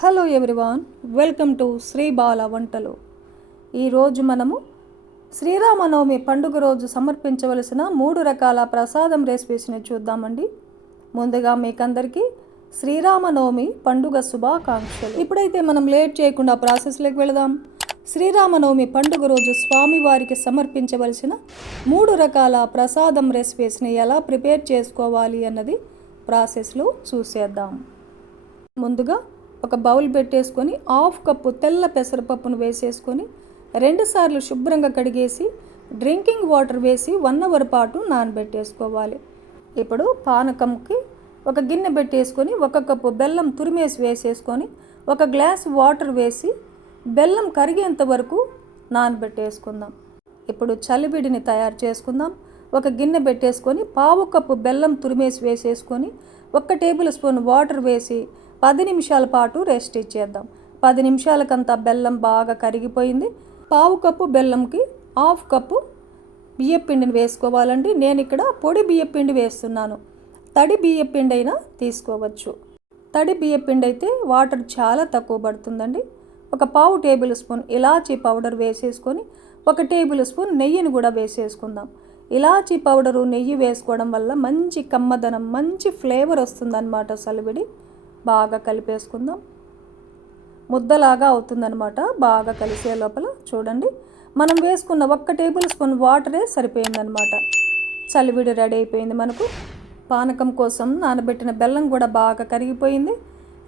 Hello everyone welcome to Sri Bala వంటలు ఈరోజు మనము శ్రీరామనవమి పండుగ రోజు సమర్పించవలసిన మూడు రకాల ప్రసాదం రెసిపీస్ని చూద్దామండి. ముందుగా మీకందరికీ శ్రీరామనవమి పండుగ శుభాకాంక్షలు. ఇప్పుడైతే మనం లేట్ చేయకుండా ప్రాసెస్లోకి వెళదాం. శ్రీరామనవమి పండుగ రోజు స్వామివారికి సమర్పించవలసిన మూడు రకాల ప్రసాదం రెసిపీస్ని ఎలా ప్రిపేర్ చేసుకోవాలి అన్నది ప్రాసెస్లో చూసేద్దాం. ముందుగా ఒక బౌల్ పెట్టేసుకొని హాఫ్ కప్పు తెల్ల పెసరపప్పును వేసేసుకొని రెండుసార్లు శుభ్రంగా కడిగేసి డ్రింకింగ్ వాటర్ వేసి వన్ అవర్ పాటు నానబెట్టేసుకోవాలి. ఇప్పుడు పానకంకి ఒక గిన్నె పెట్టేసుకొని ఒక కప్పు బెల్లం తురిమేసి వేసేసుకొని ఒక గ్లాస్ వాటర్ వేసి బెల్లం కరిగేంత వరకు నానబెట్టేసుకుందాం. ఇప్పుడు చలివిడిని తయారు చేసుకుందాం. ఒక గిన్నె పెట్టేసుకొని పావు కప్పు బెల్లం తురిమేసి వేసేసుకొని ఒక టేబుల్ స్పూన్ వాటర్ వేసి పది నిమిషాల పాటు రెస్ట్ ఇచ్చేద్దాం. పది నిమిషాలకంతా బెల్లం బాగా కరిగిపోయింది. పావు కప్పు బెల్లంకి హాఫ్ కప్పు బియ్యపిండిని వేసుకోవాలండి. నేను ఇక్కడ పొడి బియ్యపిండి వేస్తున్నాను. తడి బియ్యపిండి అయినా తీసుకోవచ్చు. తడి బియ్యపిండి అయితే వాటర్ చాలా తక్కువ పడుతుందండి. ఒక పావు టేబుల్ స్పూన్ ఇలాచీ పౌడర్ వేసేసుకొని ఒక టేబుల్ స్పూన్ నెయ్యిని కూడా వేసేసుకుందాం. ఇలాచీ పౌడరు నెయ్యి వేసుకోవడం వల్ల మంచి కమ్మదనం మంచి ఫ్లేవర్ వస్తుందన్నమాట సలివిడి. బాగా కలిపేసుకుందాం. ముద్దలాగా అవుతుందనమాట బాగా కలిసే లోపల చూడండి. మనం వేసుకున్న ఒక్క టేబుల్ స్పూన్ వాటరే సరిపోయిందనమాట చలివిడి రెడీ అయిపోయింది మనకు. పానకం కోసం నానబెట్టిన బెల్లం కూడా బాగా కరిగిపోయింది.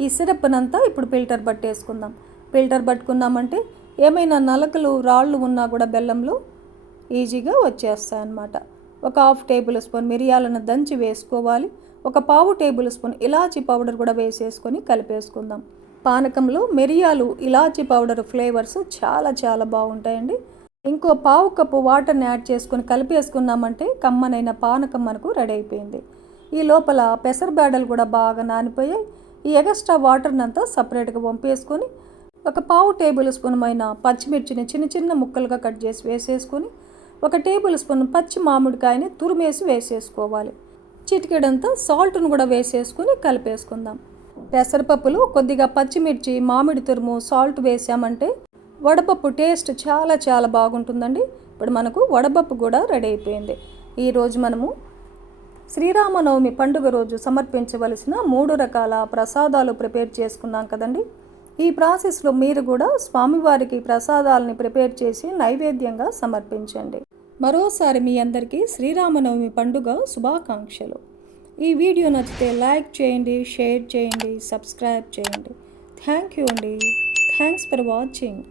ఈ సిరప్నంతా ఇప్పుడు ఫిల్టర్ పట్టేసుకుందాం ఫిల్టర్ పట్టుకున్నామంటే ఏమైనా నలకలు రాళ్ళు ఉన్నా కూడా బెల్లంలో ఈజీగా వచ్చేస్తాయన్నమాట. ఒక హాఫ్ టేబుల్ స్పూన్ మిరియాలను దంచి వేసుకోవాలి. ఒక పావు టేబుల్ స్పూన్ ఇలాచీ పౌడర్ కూడా వేసేసుకొని కలిపేసుకుందాం. పానకంలో మిరియాలు ఇలాచీ పౌడర్ ఫ్లేవర్స్ చాలా చాలా బాగుంటాయండి. ఇంకో పావు కప్పు వాటర్ని యాడ్ చేసుకొని కలిపేసుకున్నామంటే కమ్మనైన పానకం మనకు రెడీ అయిపోయింది. ఈ లోపల పెసరబేడలు కూడా బాగా నానిపోయాయి. ఈ ఎగస్ట్రా వాటర్ని అంతా సపరేట్గా పంపేసుకొని ఒక పావు టేబుల్ స్పూన్ అయిన పచ్చిమిర్చిని చిన్న చిన్న ముక్కలుగా కట్ చేసి వేసేసుకొని ఒక టేబుల్ స్పూన్ పచ్చి మామిడికాయని తురిమేసి వేసేసుకోవాలి. చిటికెడంతా సాల్ట్ను కూడా వేసేసుకుని కలిపేసుకుందాం. పెసరపప్పులు కొద్దిగా పచ్చిమిర్చి మామిడి తురుము సాల్ట్ వేసామంటే వడపప్పు టేస్ట్ చాలా చాలా బాగుంటుందండి. ఇప్పుడు మనకు వడపప్పు కూడా రెడీ అయిపోయింది. ఈరోజు మనము శ్రీరామనవమి పండుగ రోజు సమర్పించవలసిన మూడు రకాల ప్రసాదాలు ప్రిపేర్ చేసుకున్నాం కదండి. ఈ ప్రాసెస్లో మీరు కూడా స్వామివారికి ప్రసాదాలని ప్రిపేర్ చేసి నైవేద్యంగా సమర్పించండి. మరోసారి మీ అందరికీ శ్రీరామనవమి పండుగ శుభాకాంక్షలు. ఈ వీడియో నచ్చితే లైక్ చేయండి షేర్ చేయండి సబ్స్క్రైబ్ చేయండి. థ్యాంక్ యూ అండి. Thanks for watching.